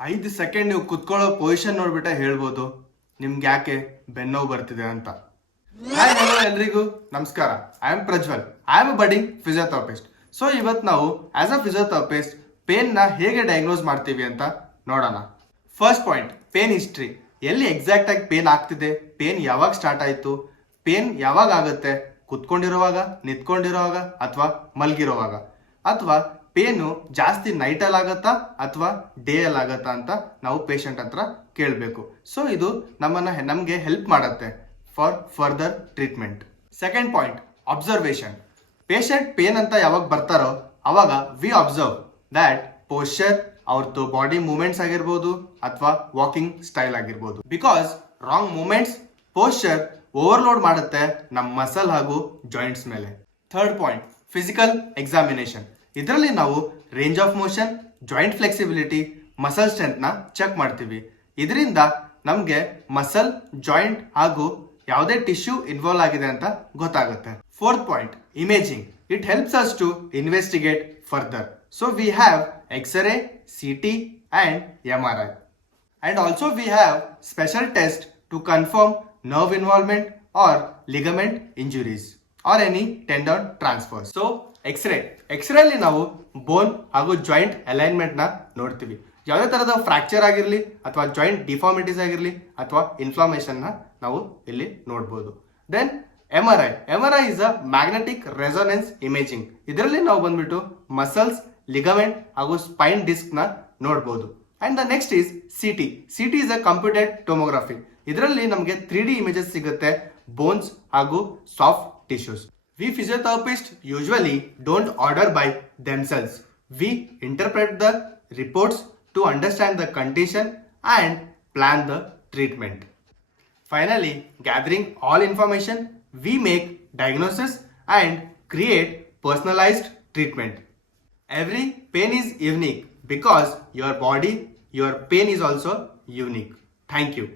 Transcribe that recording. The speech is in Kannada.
5 ಸೆಕೆಂಡ್ ನೀವು ಕುತ್ಕೊಳ್ಳೋ ಪೊಸಿಷನ್ ನೋಡ್ಬಿಟ್ಟೆ ಹೇಳ್ಬೋದು ನಿಮ್ಗೆ ಯಾಕೆ ಬೆನ್ನೋವು ಬರ್ತಿದೆ ಅಂತ. ಹಾಯ್ ಹಲೋ ಎಲ್ರಿಗೂ ನಮಸ್ಕಾರ. I am Prajwal. I am a budding physiotherapist. So ಇವತ್ತು ನಾವು ಆಸ್ ಅ ಫಿಸಿಯೋಥೆರಪಿಸ್ಟ್ ಪೇನ್ ನ ಹೇಗೆ ಡಯಾಗ್ನೋಸ್ ಮಾಡ್ತೀವಿ ಅಂತ ನೋಡೋಣ. First point, pain history. ಎಲ್ಲಿ ಎಕ್ಸಾಕ್ಟ್ ಆಗಿ ಪೇನ್ ಆಗ್ತಿದೆ, ಪೇನ್ ಯಾವಾಗ ಸ್ಟಾರ್ಟ್ ಆಯ್ತು, ಪೇನ್ ಯಾವಾಗ ಆಗುತ್ತೆ, ಕುತ್ಕೊಂಡಿರುವಾಗ, ನಿಂತ್ಕೊಂಡಿರುವಾಗ ಅಥವಾ ಮಲ್ಗಿರುವಾಗ, ಅಥವಾ ಪೇನು ಜಾಸ್ತಿ ನೈಟಲ್ಲಿ ಆಗತ್ತಾ ಅಥವಾ ಡೇ ಅಲ್ಲಿ ಆಗತ್ತಾ ಅಂತ ನಾವು ಪೇಷಂಟ್ ಹತ್ರ ಕೇಳಬೇಕು. ಸೊ ಇದು ನಮಗೆ ಹೆಲ್ಪ್ ಮಾಡುತ್ತೆ for further treatment. Second point, observation. Patient pain ಅಂತ ಯಾವಾಗ ಬರ್ತಾರೋ ಅವಾಗ ವಿ ಅಬ್ಸರ್ವ್ ದ್ಯಾಟ್ ಪೋಸ್ಚರ್, ಅವ್ರದ್ದು ಬಾಡಿ ಮೂವ್ಮೆಂಟ್ಸ್ ಆಗಿರ್ಬೋದು ಅಥವಾ ವಾಕಿಂಗ್ ಸ್ಟೈಲ್ ಆಗಿರ್ಬೋದು. Because wrong movements, posture overload ಮಾಡುತ್ತೆ ನಮ್ಮ ಮಸಲ್ ಹಾಗೂ ಜಾಯಿಂಟ್ಸ್ ಮೇಲೆ. Third point, physical examination. ಇದರಲ್ಲಿ ನಾವು range of motion, joint flexibility, muscle strength ನ ಚೆಕ್ ಮಾಡ್ತೀವಿ. ಇದರಿಂದ ನಮಗೆ ಮಸಲ್, ಜಾಯಿಂಟ್ ಹಾಗೂ ಯಾವುದೇ ಟಿಶ್ಯೂ ಇನ್ವಾಲ್ವ್ ಆಗಿದೆ ಅಂತ ಗೊತ್ತಾಗುತ್ತೆ. Fourth point, imaging. It helps us to investigate further. So we have xray, CT and MRI. And also we have special test to confirm nerve involvement or ligament injuries or any tendon transfers. So xray ಅಲ್ಲಿ ನಾವು ಬೋನ್ ಹಾಗೂ ಜಾಯಿಂಟ್ ಅಲೈನ್ಮೆಂಟ್ ನ ನೋಡ್ತೀವಿ. ಯಾವುದೇ ತರಹದ ಫ್ರಾಕ್ಚರ್ ಆಗಿರಲಿ ಅಥವಾ ಜಾಯಿಂಟ್ ಡಿಫಾರ್ಮಿಟೀಸ್ ಆಗಿರಲಿ ಅಥವಾ ಇನ್ಫ್ಲಾಮೇಷನ್ ನ ನಾವು ಇಲ್ಲಿ ನೋಡ್ಬೋದು. Then MRI is a magnetic resonance imaging. ಇದರಲ್ಲಿ ನಾವು ಬಂದ್ಬಿಟ್ಟು ಮಸಲ್ಸ್, ಲಿಗಮೆಂಟ್ ಹಾಗೂ ಸ್ಪೈನ್ ಡಿಸ್ಕ್ ನ ನೋಡ್ಬೋದು. And the next is CT is a computed tomography. ಇದರಲ್ಲಿ ನಮಗೆ 3D ಇಮೇಜಸ್ ಸಿಗುತ್ತೆ, ಬೋನ್ಸ್ ಹಾಗೂ soft tissues. We physiotherapists usually don't order by themselves. We interpret the reports to understand the condition and plan the treatment. Finally, gathering all information, we make diagnosis and create personalized treatment. Every pain is unique because your body, your pain is also unique. Thank you.